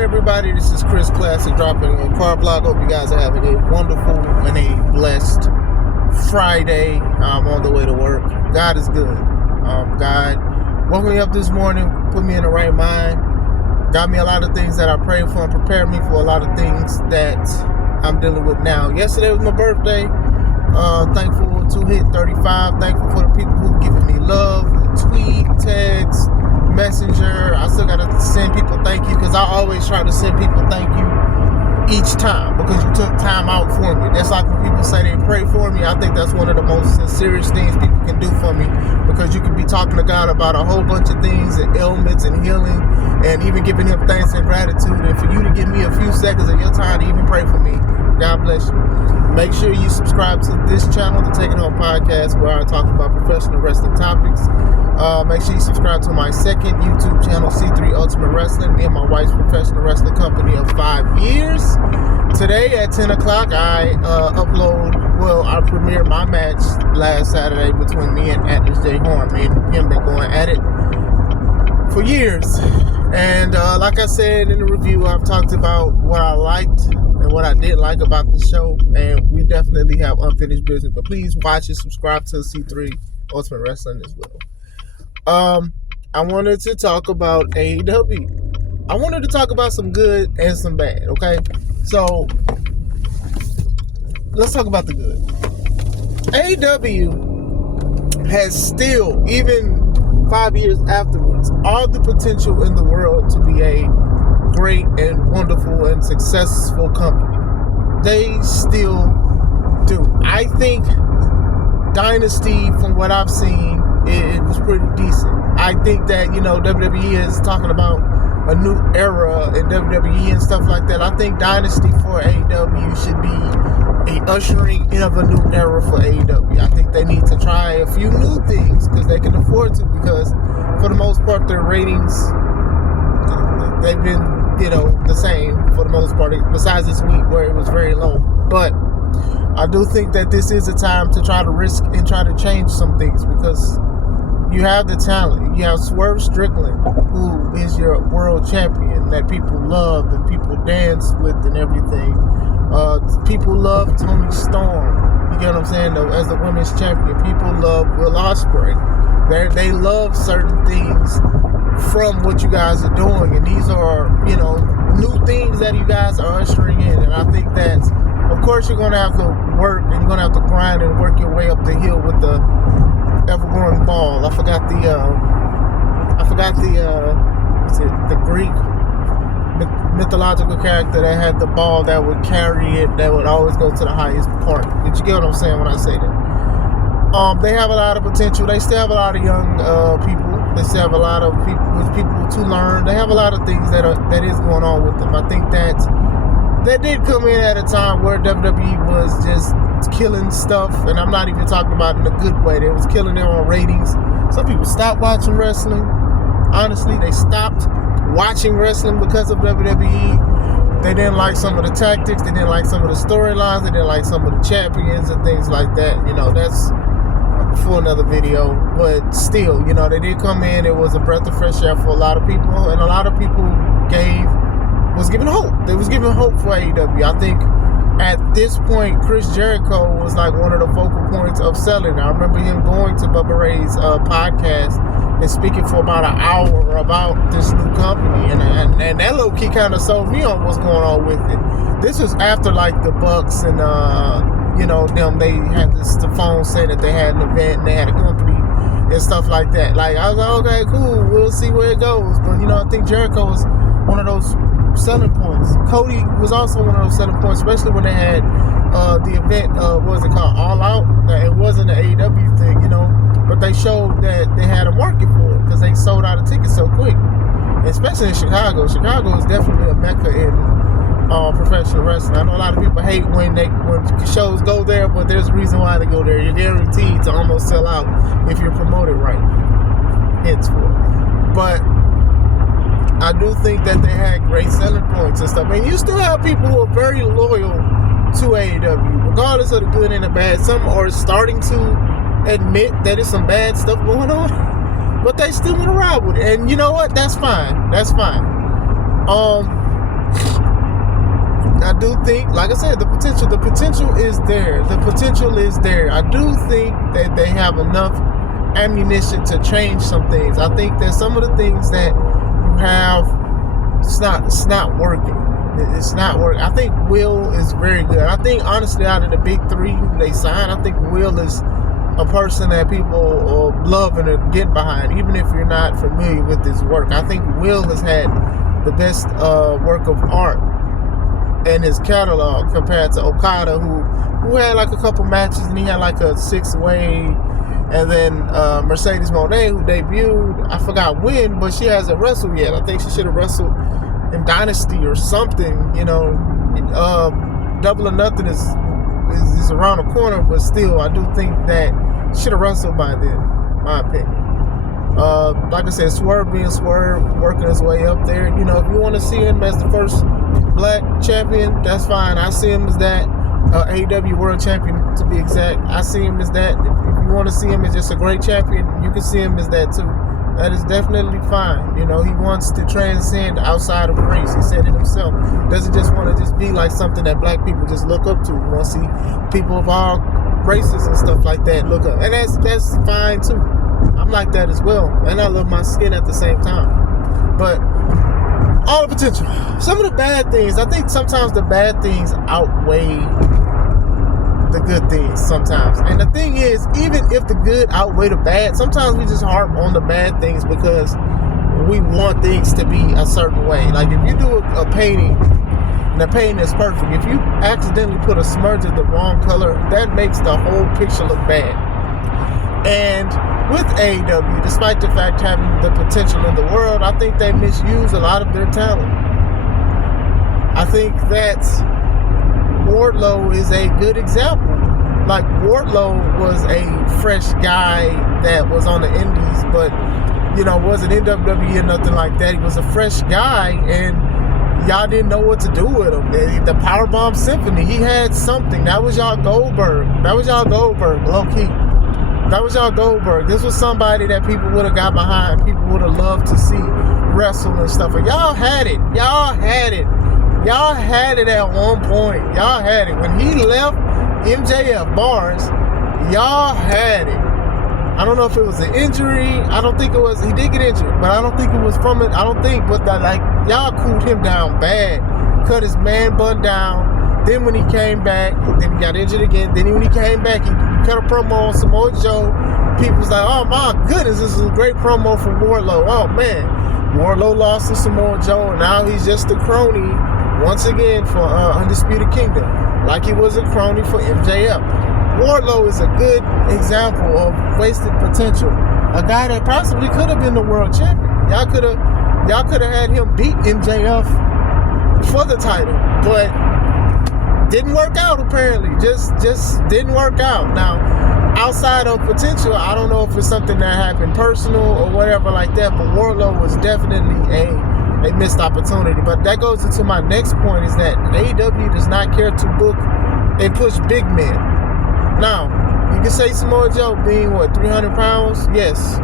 going, everybody? This is Chris Classic dropping a car blog. Hope you guys are having a wonderful and a blessed Friday. I'm on the way to work. God is good. God woke me up this morning, put me in the right mind, got me a lot of things that I prayed for and prepared me for a lot of things that I'm dealing with now. Yesterday was my birthday. Thankful to hit 35. Thankful for the people who've given me love, tweet, text, messenger. I still gotta send people thank you because I always try to send people thank you each time because you took time out for me. That's like when people say they pray for me. I think that's one of the most sincerest things people can do for me, because you can be talking to God about a whole bunch of things and ailments and healing and even giving him thanks and gratitude, and for you to give me a few seconds of your time to even pray for me, God bless you. Make sure you subscribe to this channel, the Take It Home Podcast, where I talk about professional wrestling topics. Make sure you subscribe to my second YouTube channel, C3 Ultimate Wrestling, me and my wife's professional wrestling company of 5 years. Today at 10 o'clock, I premiered my match last Saturday between me and Atlas J. Horn. Me and him been going at it for years. And like I said in the review, I've talked about what I liked and what I didn't like about the show, and we definitely have unfinished business. But please watch and subscribe to C3 Ultimate Wrestling as well. I wanted to talk about AEW. I wanted to talk about some good and some bad, okay? So, let's talk about the good. AEW has still, even 5 years afterwards, all the potential in the world to be a great and wonderful and successful company. They still do. I think Dynasty, from what I've seen, it was pretty decent. I think that, WWE is talking about a new era in WWE and stuff like that. I think Dynasty for AEW should be a ushering in of a new era for AEW. I think they need to try a few new things because they can afford to, because for the most part their ratings, they've been, the same for the most part, besides this week where it was very low. But I do think that this is a time to try to risk and try to change some things, because you have the talent. You have Swerve Strickland, who is your world champion that people love and people dance with and everything. People love Toni Storm. You get what I'm saying? Though, as the women's champion, people love Will Ospreay. They love certain things from what you guys are doing, and these are, new things that you guys are ushering in. And I think that, of course, you're going to have to work and you're going to have to grind and work your way up the hill with the ever-growing ball. I forgot the Greek mythological character that had the ball that would carry it, that would always go to the highest part. But you get what I'm saying when I say that. They have a lot of potential. They still have a lot of young people. They still have a lot of people to learn. They have a lot of things that is going on with them. I think that they did come in at a time where WWE was just killing stuff, and I'm not even talking about in a good way. They was killing their own ratings. Some people stopped watching wrestling. Honestly, they stopped watching wrestling because of WWE. They didn't like some of the tactics. They didn't like some of the storylines. They didn't like some of the champions and things like that. That's for another video. But still, they did come in. It was a breath of fresh air for a lot of people, and a lot of people was given hope. They was giving hope for AEW. I think at this point, Chris Jericho was like one of the focal points of selling. I remember him going to Bubba Ray's podcast and speaking for about an hour about this new company, and that low-key kind of sold me on what's going on with it. This was after like the Bucks and them, they had the phone say that they had an event and they had a company and stuff like that. Like, I was like, okay, cool, we'll see where it goes. But I think Jericho was one of those selling points. Cody was also one of those selling points, especially when they had the event, what was it called, All Out. It wasn't an AEW thing, but they showed that they had a market for it because they sold out of tickets so quick, especially in Chicago. Chicago is definitely a mecca in professional wrestling. I know a lot of people hate when shows go there, but there's a reason why they go there. You're guaranteed to almost sell out if you're promoted right, henceforth. But I do think that they had great selling points and stuff. And you still have people who are very loyal to AEW, regardless of the good and the bad. Some are starting to admit that there's some bad stuff going on, but they still want to ride with it. And you know what? That's fine. That's fine. do think, like I said, the potential is there. The potential is there. I do think that they have enough ammunition to change some things. I think that some of the things that you have, it's not working. It's not working. I think Will is very good. I think, honestly, out of the big three who they signed, I think Will is a person that people love and get behind, even if you're not familiar with his work. I think Will has had the best work of art in his catalog compared to Okada, who had like a couple matches and he had like a 6-way, and then Mercedes Moné, who debuted, I forgot when, but she hasn't wrestled yet. I think she should have wrestled in Dynasty or something. Double or Nothing is around the corner, but still, I do think that she should have wrestled by then, my opinion. Like I said, Swerve being Swerve, working his way up there. If you want to see him as the first black champion, that's fine. I see him as that. AEW World Champion, to be exact. I see him as that. If you want to see him as just a great champion, you can see him as that too. That is definitely fine. He wants to transcend outside of race. He said it himself. Doesn't just want to just be like something that black people just look up to. He wants to see people of all races and stuff like that look up. And that's fine too. I'm like that as well. And I love my skin at the same time. But all the potential. Some of the bad things, I think sometimes the bad things outweigh the good things sometimes. And the thing is, even if the good outweigh the bad, sometimes we just harp on the bad things because we want things to be a certain way. Like if you do a painting and the painting is perfect, if you accidentally put a smudge of the wrong color, that makes the whole picture look bad. And with AEW, despite the fact having the potential in the world, I think they misuse a lot of their talent. I think that Wardlow is a good example. Like, Wardlow was a fresh guy that was on the indies, but, wasn't in WWE or nothing like that. He was a fresh guy, and y'all didn't know what to do with him. The Powerbomb Symphony, he had something. That was y'all Goldberg. Low-key. That was y'all Goldberg. This was somebody that people would have got behind. People would have loved to see wrestle and stuff. And y'all had it. Y'all had it at one point. Y'all had it. When he left MJF bars, y'all had it. I don't know if it was an injury. I don't think it was. He did get injured, but I don't think it was from it. I don't think, but y'all cooled him down bad. Cut his man bun down. Then when he came back, then he got injured again. Then when he came back, he cut a promo on Samoa Joe. People was like, oh my goodness, this is a great promo from Wardlow. Oh man, Wardlow lost to Samoa Joe, and now he's just a crony once again for Undisputed Kingdom, like he was a crony for MJF. Wardlow is a good example of wasted potential. A guy that possibly could have been the world champion. Y'all could have had him beat MJF for the title, but didn't work out apparently. Just didn't work out. Now, outside of potential, I don't know if it's something that happened personal or whatever like that, but Wardlow was definitely a missed opportunity. But that goes into my next point, is that AEW does not care to book and push big men. Now, you can say Samoa Joe being 300 pounds? Yes,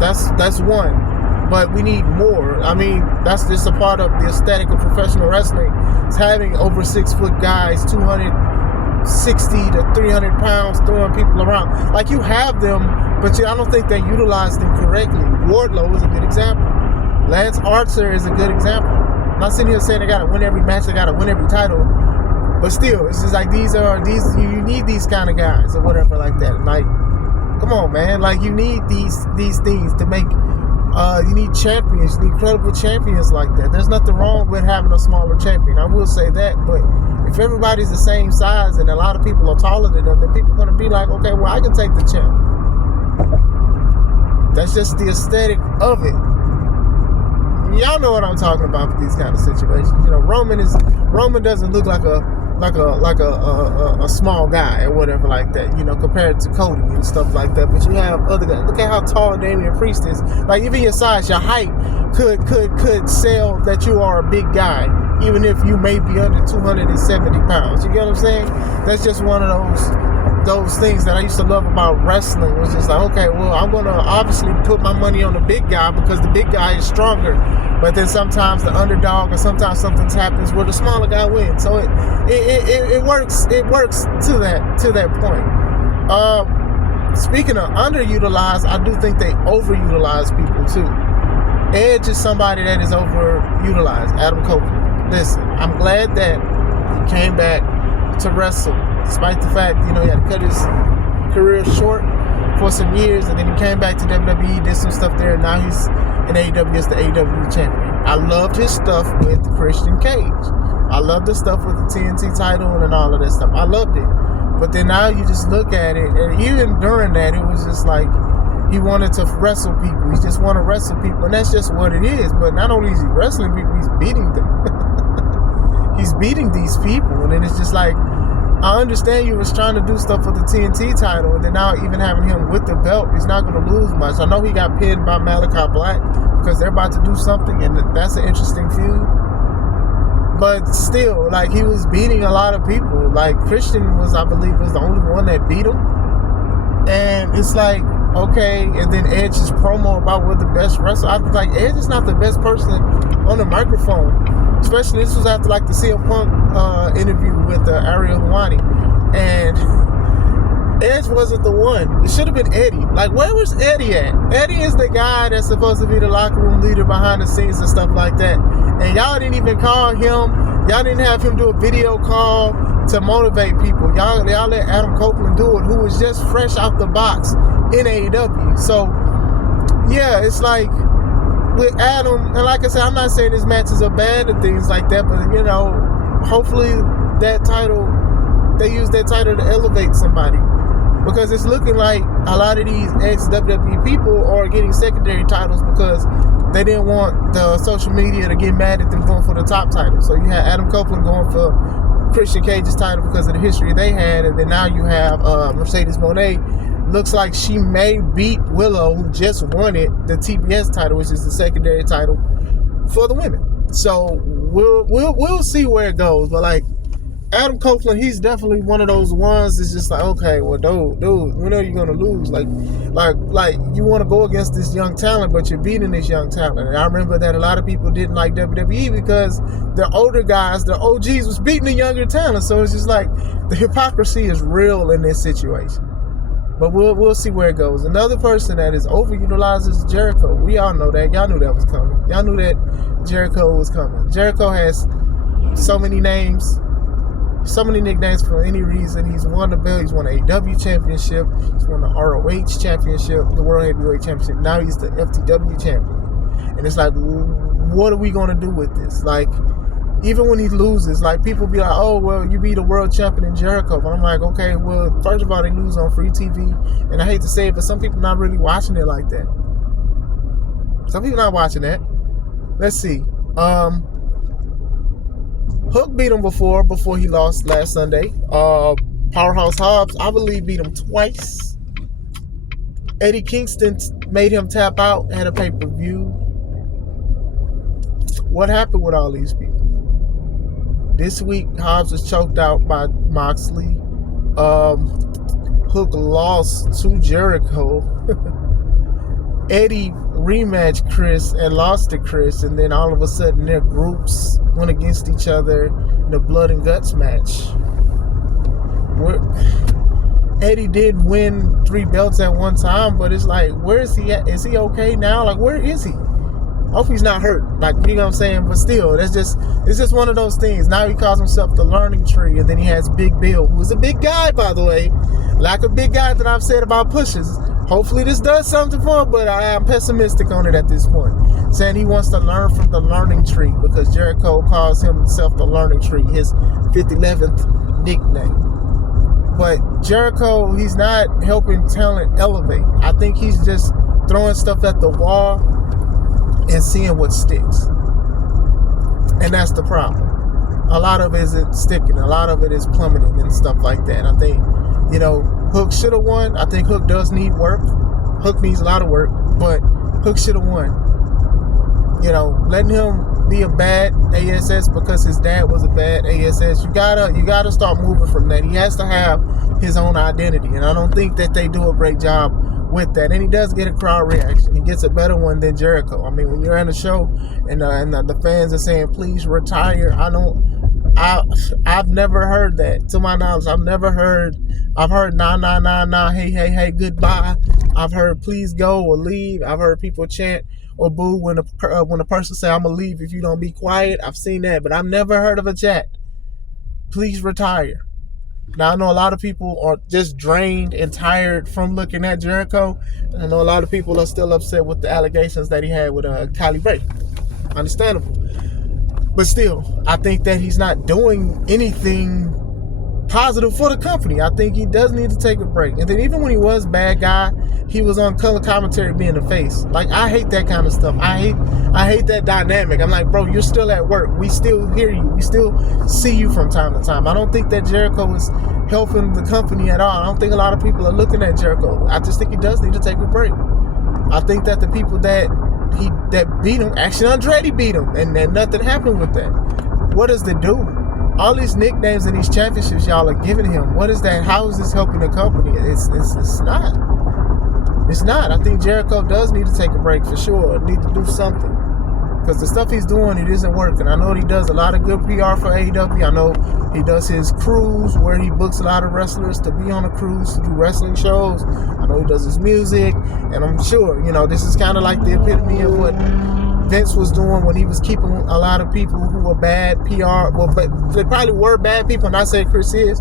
that's one. But we need more. I mean, that's just a part of the aesthetic of professional wrestling. It's having over 6 foot guys, 260 to 300 pounds, throwing people around. Like, you have them, but I don't think they utilize them correctly. Wardlow is a good example. Lance Archer is a good example. I'm not sitting here saying they got to win every match, they got to win every title. But still, it's just like you need these kind of guys or whatever like that. Like, come on, man. Like, you need these things to make. You need champions. You need credible champions like that. There's nothing wrong with having a smaller champion. I will say that. But if everybody's the same size and a lot of people are taller than them, then people are going to be like, okay, well, I can take the champ. That's just the aesthetic of it. Y'all know what I'm talking about with these kind of situations. Roman doesn't look like a small guy or whatever like that, compared to Cody and stuff like that. But you have other guys. Look at how tall Damian Priest is. Like, even your size, your height could sell that you are a big guy, even if you may be under 270 pounds. You get what I'm saying? That's just one of those those things that I used to love about wrestling was just like, okay, well, I'm going to obviously put my money on the big guy because the big guy is stronger. But then sometimes the underdog, or sometimes something happens where the smaller guy wins. So it works. It works to that point. Speaking of underutilized, I do think they overutilize people too. Edge is somebody that is overutilized. Adam Copeland. Listen, I'm glad that he came back to wrestle, despite the fact, he had to cut his career short for some years, and then he came back to WWE, did some stuff there, and now he's in AEW as the AEW champion. I loved his stuff with Christian Cage. I loved the stuff with the TNT title and all of that stuff. I loved it. But then now you just look at it, and even during that, it was just like he wanted to wrestle people. He just wanted to wrestle people, and that's just what it is. But not only is he wrestling people, he's beating them. He's beating these people, and then it's just like, I understand you was trying to do stuff for the TNT title, and then now even having him with the belt, he's not going to lose much. I know he got pinned by Malachi Black because they're about to do something, and that's an interesting feud. But still, like, he was beating a lot of people. Like, Christian was, I believe, was the only one that beat him. And it's like, okay, and then Edge's promo about what the best wrestler. I was like, Edge is not the best person on the microphone. Especially, this was after like the CM Punk interview with Ariel Helwani. And Edge wasn't the one. It should have been Eddie. Like, where was Eddie at? Eddie is the guy that's supposed to be the locker room leader behind the scenes and stuff like that. And y'all didn't even call him. Y'all didn't have him do a video call to motivate people. Y'all let Adam Copeland do it, who was just fresh out the box in AEW. So, yeah, it's like with Adam, and like I said, I'm not saying his matches are bad and things like that, but, hopefully that title, they use that title to elevate somebody. Because it's looking like a lot of these ex-WWE people are getting secondary titles because they didn't want the social media to get mad at them going for the top title. So you had Adam Copeland going for Christian Cage's title because of the history they had, and then now you have Mercedes Moné. Looks like she may beat Willow, who just won it, the TBS title, which is the secondary title for the women. So we'll see where it goes. But like Adam Copeland, he's definitely one of those ones that's just like, okay, well, dude, we know you're gonna lose. Like you want to go against this young talent, but you're beating this young talent. And I remember that a lot of people didn't like WWE because the older guys, the OGs, was beating the younger talent. So it's just like the hypocrisy is real in this situation. But we'll see where it goes. Another person that is overutilized is Jericho. We all know that. Y'all knew that was coming. Y'all knew that Jericho was coming. Jericho has so many names, so many nicknames for any reason. He's won the belt. He's won the AEW championship. He's won the ROH championship, the World Heavyweight Championship. Now he's the FTW champion. And it's like, what are we going to do with this? Like, even when he loses, like, people be like, oh, well, you be the world champion in Jericho. But I'm like, okay, well, first of all, they lose on free TV. And I hate to say it, but some people not really watching it like that. Some people not watching that. Let's see. Hook beat him before he lost last Sunday. Powerhouse Hobbs, I believe, beat him twice. Eddie Kingston made him tap out at a pay-per-view. What happened with all these people? This week, Hobbs was choked out by Moxley. Hook lost to Jericho. Eddie rematched Chris and lost to Chris, and then all of a sudden their groups went against each other in a blood and guts match. Eddie did win 3 belts at one time, but it's like, where is he at? Is he okay now? Like, where is he? Hope he's not hurt. Like, you know what I'm saying? But still, it's just one of those things. Now he calls himself the Learning Tree, and then he has Big Bill, who is a big guy, by the way. Like a big guy that I've said about pushes. Hopefully this does something for him, but I am pessimistic on it at this point. Saying he wants to learn from the Learning Tree because Jericho calls himself the Learning Tree, his 511th nickname. But Jericho, he's not helping talent elevate. I think he's just throwing stuff at the wall and seeing what sticks. And that's the problem. A lot of it isn't sticking. A lot of it is plummeting and stuff like that. I think, Hook should have won. I think Hook does need work. Hook needs a lot of work, but Hook should have won. Letting him be a bad ASS because his dad was a bad ASS. You gotta start moving from that. He has to have his own identity, and I don't think that they do a great job with that. And he does get a crowd reaction. He gets a better one than Jericho. I mean, when you're in a show and the fans are saying, "Please retire," I've never heard that. To my knowledge, I've heard nah nah nah nah, hey hey hey, goodbye. I've heard please go or leave. I've heard people chant or boo when a person say, "I'm gonna leave if you don't be quiet." I've seen that, but I've never heard of a chat, "Please retire." Now, I know a lot of people are just drained and tired from looking at Jericho. And I know a lot of people are still upset with the allegations that he had with Kylie Bray. Understandable. But still, I think that he's not doing anything positive for the company. I think he does need to take a break. And then even when he was bad guy, he was on color commentary being the face. Like, I hate that kind of stuff. I hate that dynamic. I'm like, bro, you're still at work. We still hear you. We still see you from time to time. I don't think that Jericho is helping the company at all. I don't think a lot of people are looking at Jericho. I just think he does need to take a break. I think that the people that beat him, actually Andretti beat him, and then nothing happened with that. What does it do? All these nicknames and these championships y'all are giving him, what is that? How is this helping the company? It's not. It's not. I think Jericho does need to take a break for sure. Need to do something. Because the stuff he's doing, it isn't working. I know he does a lot of good PR for AEW. I know he does his cruise where he books a lot of wrestlers to be on a cruise to do wrestling shows. I know he does his music. And I'm sure, this is kind of like the epitome of what Vince was doing when he was keeping a lot of people who were bad PR. Well, but they probably were bad people, not saying Chris is,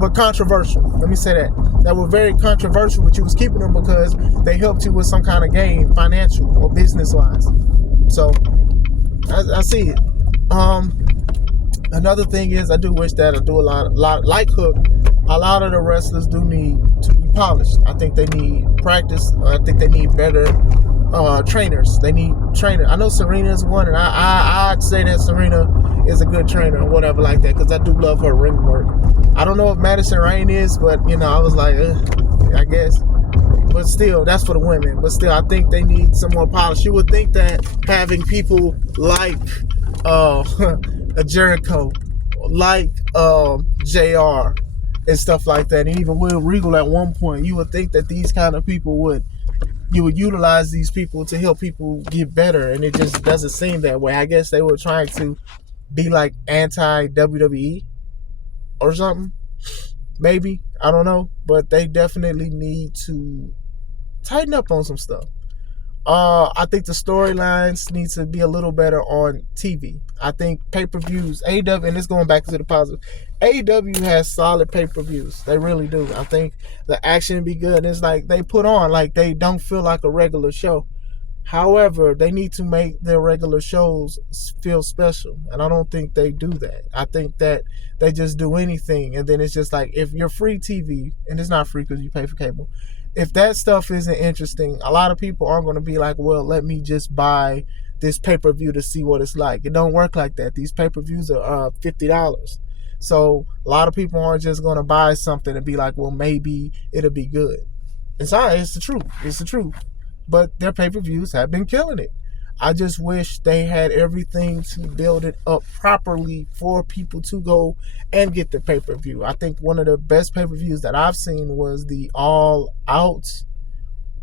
but controversial. Let me say that were very controversial, but you was keeping them because they helped you with some kind of gain, financial or business wise. So I see it. Another thing is, I do wish that I do a lot like Hook. A lot of the wrestlers do need to be polished. I think they need practice. I think they need better trainers. They need trainers. I know Serena is one, and I'd say that Serena is a good trainer or whatever like that, because I do love her ring work. I don't know if Madison Rayne is, but I was like, I guess. But still, that's for the women. But still, I think they need some more polish. You would think that having people like a Jericho, like JR, and stuff like that, and even Will Regal at one point, you would think that these kind of people you would utilize these people to help people get better, and it just doesn't seem that way. I guess they were trying to be like anti-WWE or something. Maybe. I don't know. But they definitely need to tighten up on some stuff. I think the storylines need to be a little better on TV. I think pay-per-views, AEW, and it's going back to the positive, AEW has solid pay-per-views. They really do. I think the action be good. It's like they put on, like they don't feel like a regular show. However, they need to make their regular shows feel special, and I don't think they do that. I think that they just do anything, and then it's just like, if you're free TV, and it's not free because you pay for cable, if that stuff isn't interesting, a lot of people aren't going to be like, well, let me just buy this pay-per-view to see what it's like. It don't work like that. These pay-per-views are $50. So a lot of people aren't just going to buy something and be like, well, maybe it'll be good. It's the truth. It's the truth. But their pay-per-views have been killing it. I just wish they had everything to build it up properly for people to go and get the pay-per-view. I think one of the best pay-per-views that I've seen was the All Out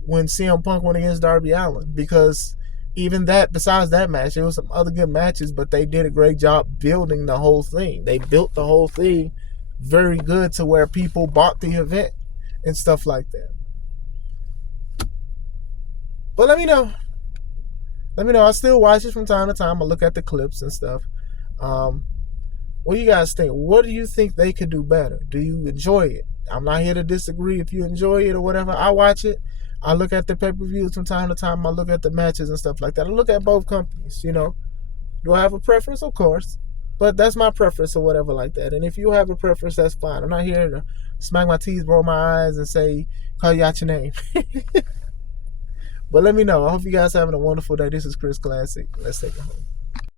when CM Punk went against Darby Allin. Because even that, besides that match, there was some other good matches, but they did a great job building the whole thing. They built the whole thing very good to where people bought the event and stuff like that. But let me know. I still watch it from time to time. I look at the clips and stuff. What do you guys think? What do you think they could do better? Do you enjoy it? I'm not here to disagree if you enjoy it or whatever. I watch it. I look at the pay-per-views from time to time. I look at the matches and stuff like that. I look at both companies, Do I have a preference? Of course. But that's my preference or whatever like that. And if you have a preference, that's fine. I'm not here to smack my teeth, roll my eyes, and say, call you out your name. But let me know. I hope you guys having a wonderful day. This is Chris Classic. Let's take it home.